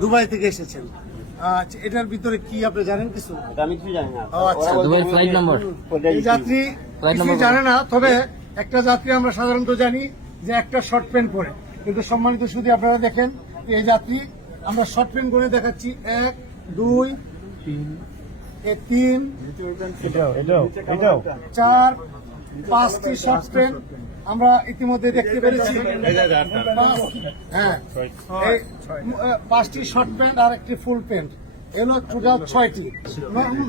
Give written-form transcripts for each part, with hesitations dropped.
Dubai থেকে এসেছেন। আচ্ছা, এটার ভিতরে কি আপনি জানেন কিছু? আমি কিছু জানি না। ও আচ্ছা, দুবাইয়ের ফ্লাইট নম্বর এই যাত্রী কিছুই জানে না, তবে একটা যাত্রী আমরা সাধারণত জানি যে একটা শর্ট প্যান্ট পরে, কিন্তু সম্মানিত শুধু আপনারা দেখেন এই যাত্রী আমরা শর্ট প্যান্ট করে দেখাচ্ছি 1 2 3 4 5টি শর্ট প্যান্ট আমরা ইতিমধ্যে দেখতে পেরেছি। হ্যাঁ, 5টি শর্ট প্যান্ট আর একটি ফুল প্যান্ট, এগুলো টোটাল 6টি।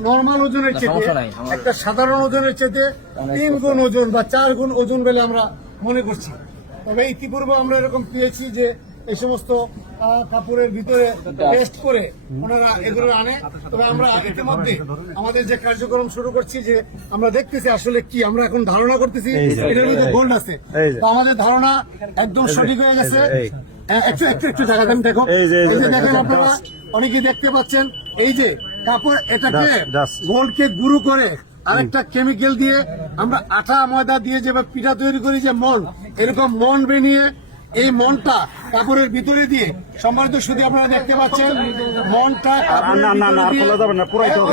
নর্মাল ওজনের চেয়ে একটা সাধারণ ওজনের চেয়ে 3 গুণ ওজন বা 4 গুণ ওজন বলে আমরা মনে করছি। তবে ইতিপূর্বে আমরা এরকম পেয়েছি যে এই সমস্ত কাপড়ের ভিতরে টেস্ট করে ওনারা এগুলো আনে। তবে আমরা ইতিমধ্যে আমাদের যে কার্যক্রম শুরু করছি, যে আমরা দেখতেছি আসলে কি, আমরা এখন ধারণা করতেছি এটার মধ্যে গোল্ড আছে। তো আমাদের ধারণা একদম সঠিক হয়ে গেছে। একটু জায়গা দেন, দেখো এই যে দেখেন আপনারা অনেকেই দেখতে পাচ্ছেন, এই যে কাপড় এটাকে গোল্ডকে গুঁড়ো করে আরেকটা কেমিক্যাল দিয়ে আমরা আটা ময়দা দিয়ে যে পিঠা তৈরি করি, যে মন, এরকম মন বানিয়ে এই মনটা কাপড়ের ভিতরে দিয়ে, সম্মানিত শুধু আপনারা দেখতে পাচ্ছেন মনটা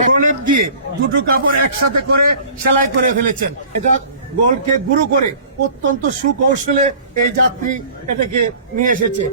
প্রলেপ দিয়ে দুটো কাপড় একসাথে করে সেলাই করে ফেলেছেন। এটা গোল্ডকে গুঁড়ো করে অত্যন্ত সুকৌশলে এই যাত্রী এটাকে নিয়ে এসেছে।